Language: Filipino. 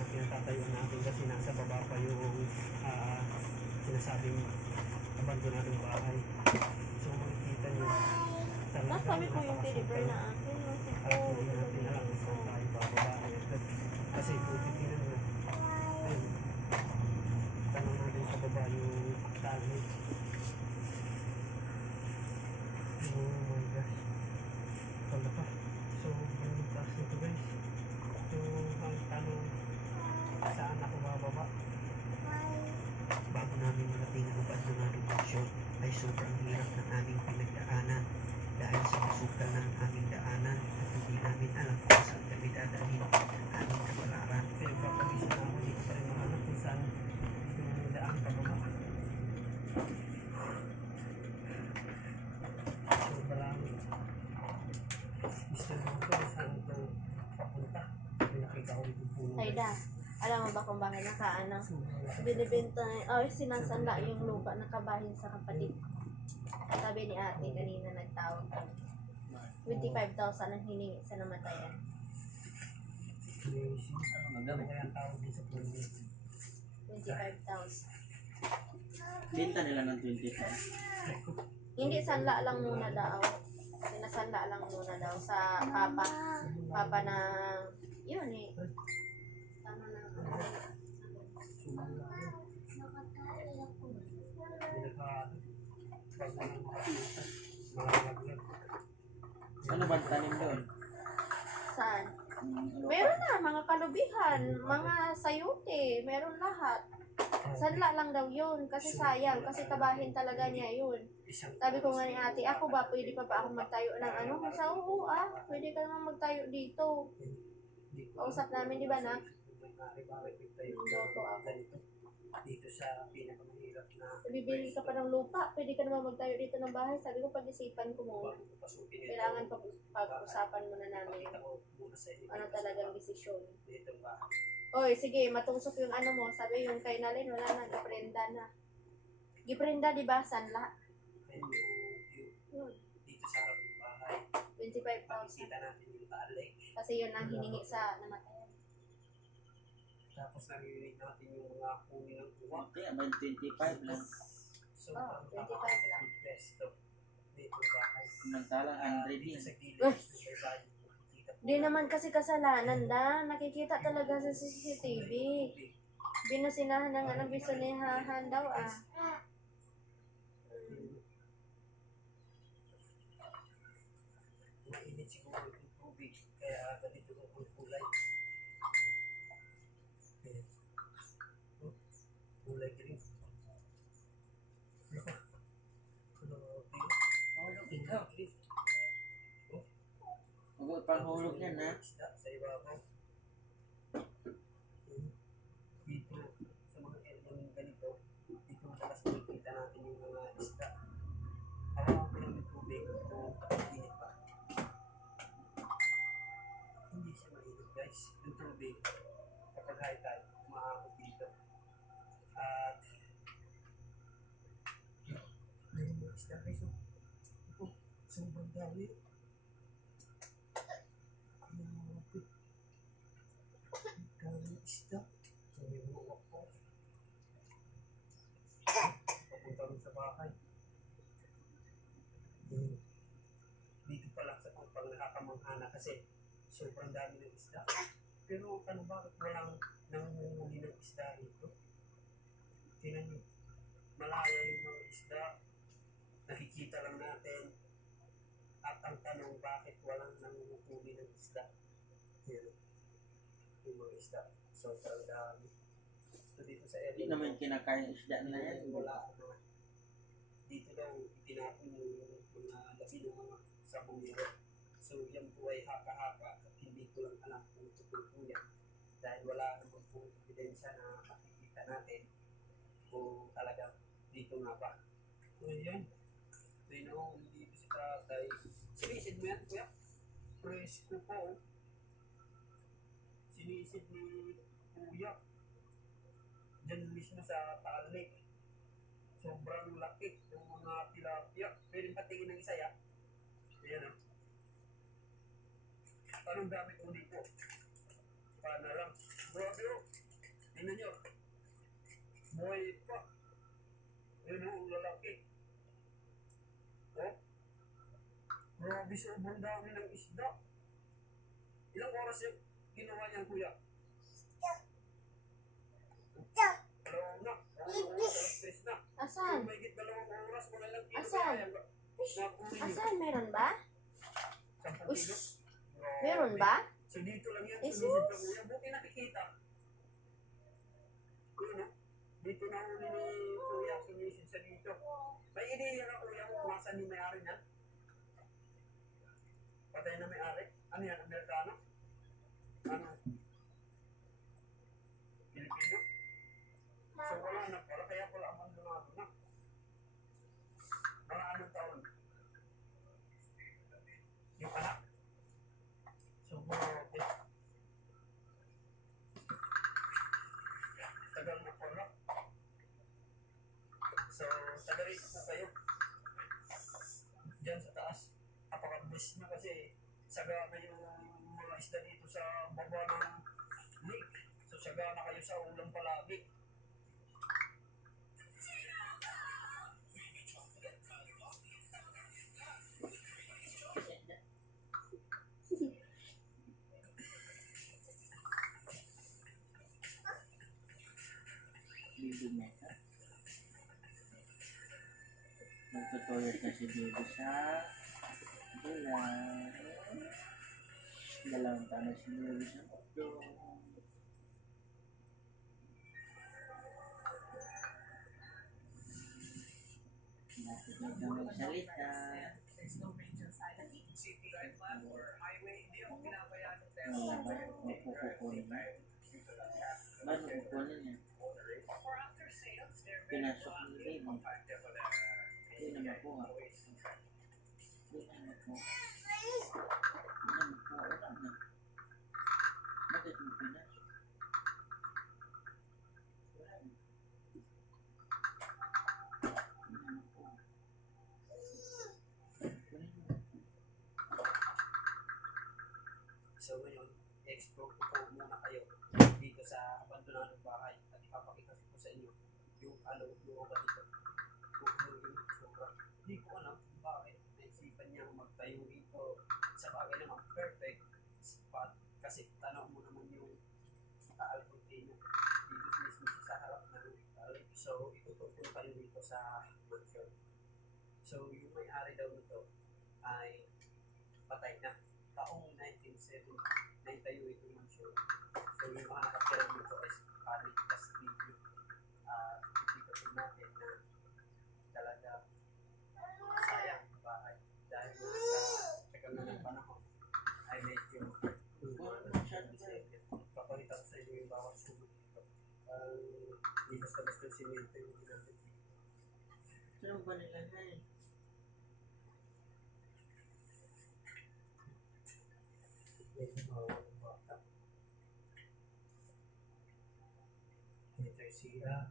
na pinatatayo natin kasi nasa baba pa yung sinasabing abandonadong bahay. So makikita nyo talaga Sabi ko yung deliver na akin. alam hindi natin alam kung saan tayo bababa kasi kung titignan mo ayun, tanong natin sa baba yung tali. Oh my gosh, wala pa. So ang taas nito guys. So ang tanong, saan ako bababa? Bago namin malating ang abandonadong mansyon ay sobrang hirap ng aming pinagdaanan dahil sa masukal ng aming daanan at hindi namin alam kung saan kami dadalhin ang aming kapalaran. Kaya papagisa na ako, hindi ko pa rin mahanap kung saan yung daan pababa. Sobrang gusto mo ito, saan ito papunta. Nakita ko dito puno. Aida, alam mo ba kung bakit binibenta sinasanla yung lupa na kabahin sa kapatid? Sabi ni ate kanina nagtawag ka. 25,000 ang hiningi sa namatayan. Ano kaya ang tawag din sa puno? 25,000. Benta nila ng 25. Hindi, sanla lang muna daw. Sinasanla lang muna daw sa papa. Papa na, yun eh. Tama na. Ano ba ang tanim doon? Saan? Ano Meron na, mga kalubihan, mga sayote, meron lahat. Sanla lang daw yun, kasi sayang, kasi kabahin talaga niya yun. Sabi ko nga ni ate, ako ba, pwede pa ako magtayo ng ano? Sa oo pwede ka naman magtayo dito. Kausap namin, di ba nak? Loto ako. Dito sa pinakamahirap na Bibili ka pa ng lupa, pwede ka naman magtayo dito ng bahay. Sabi ko, pag-isipan ko muna. Kailangan pag-usapan muna namin ano talagang desisyon. Oy, sige, matusok yung ano mo. Sabi yung kay Nalin, wala na, giprenda na. Giprenda, di ba? Sanla. Yun. dito sa harap ng bahay. 25,000. Pakikita natin yung talik. Kasi yun ang hiningi sa namatayan. Tapos naririnig natin yung mga kunin ng uwak. Okay, about 25 lang. So, 25 lang. Dito bahay. Samantalang 100 Dito din. sa gilid, may bahay. Di naman kasi kasalanan da. Nakikita talaga sa CCTV. Binusinahan ng ano, bisunihahan daw Mainit siguro yung tubig, kaya ganito ang kulay. Kulay green. Huwag panghulog yan ha. Sa ibabaw. Dito, sa mga area ganito, dito madalas makikita natin yung mga isda. Hawakan ko lang yung tubig kung init pa. Hindi siya mainit guys. Yung tubig, kapag high tide, umaakot dito. At may mga isda guys. Sobrang dami. Dami isda. So may uwak po. Papunta rin sa bahay. Dito pa lang sa pang nakakamangha kasi sobrang dami ng isda. Pero ano bakit walang nangunghuli ng isda dito? Tingnan nyo, malaya yung mga isda, nakikita lang natin. At ang tanong, bakit walang nangunghuli ng isda? Yan, yung mga isda. Sobrang dami. So dito sa area, Hindi naman kinakain isda na yan. wala na. Dito daw itinapon yung mga labi ng mga sabongero. So yan po ay haka-haka at hindi ko lang alam kung totoo po yan. Dahil wala naman po ebidensya na makikita natin kung talaga dito nga ba. So yan. May naman dito si tatay. Sinisid mo yan kuya? Presko po. Sinisid ni kuya. Diyan mismo sa talik. Sobrang laki ng mga tilapia. Pwede patingin ng isa ya. Ayan o. Anong dami ko dito? Paano lang? Grabe oh. Tingnan nyo. Buhay pa. Yun oh, lalaki. Oh. Grabe, sobrang dami ng isda. Ilang oras yung ginawa niyan, kuya? Dalawang na. Alas 3 na. Asan? May higit 2 oras, mga ilang kilo Asan? kaya yan. Nakuha niyo. Asan? Meron ba? 10 Ush. kilo. Meron ba? So dito lang yan, Jesus. tumigit na kuya. Buti nakikita. Kuya no? Dito na huli ni kuya, sumisid sa dito. May ideya na kuya kung nasan yung may-ari niyan? Patay na may-ari? Ano yan, Amerikano? Ano? Pilipino? So wala na pala, kaya pala abandonado na. Mga anong taon? Yung anak? So, grabe. Tagal na pala. So, taga rito po kayo. Diyan sa taas. Napaka-bless na kasi saga na yung mga isda dito sa baba ng lake. So, saga na kayo sa ulam palagi. Baby Meta. Nagtutoyot na si Baby sa bulan. 2 taon na si Baby sa mundo. Bakit na magsalita? Wala ba? Mapukukunin mo? Ba't mapukunin niya? Pinasok ni Baby. Hindi na makuha. Hindi na makuha. Wala na. Bakit mo pinasok? Wala na. Hindi na makuha. Kunin mo. So ngayon, explore ko po muna kayo dito sa abandonadong bahay at ipapakita ko sa inyo yung looban dito. Kung ano yung sobra. Hindi ko alam kung bakit naisipan niyang magtayo dito. Sa bagay naman, perfect spot. Kasi tanaw mo naman yung Taal Contino. Dito mismo sa harap ng lake. So, ituturo kayo dito sa mansion. So, yung may-ari daw nito ay patay na. Taong 1970, naitayo itong mansion. So, yung mga nakatira dito is Khalid Castillo. Ikikita natin na talaga sayang ang bahay. Dahil sa tagal na ng panahon ay medyo papakita ko sa inyo yung bawat sumot dito. Hindi basta-basta yung simento yung ginamit dito. Saan ba nilagay? Medyo bawat ng bata. Ito yung sira.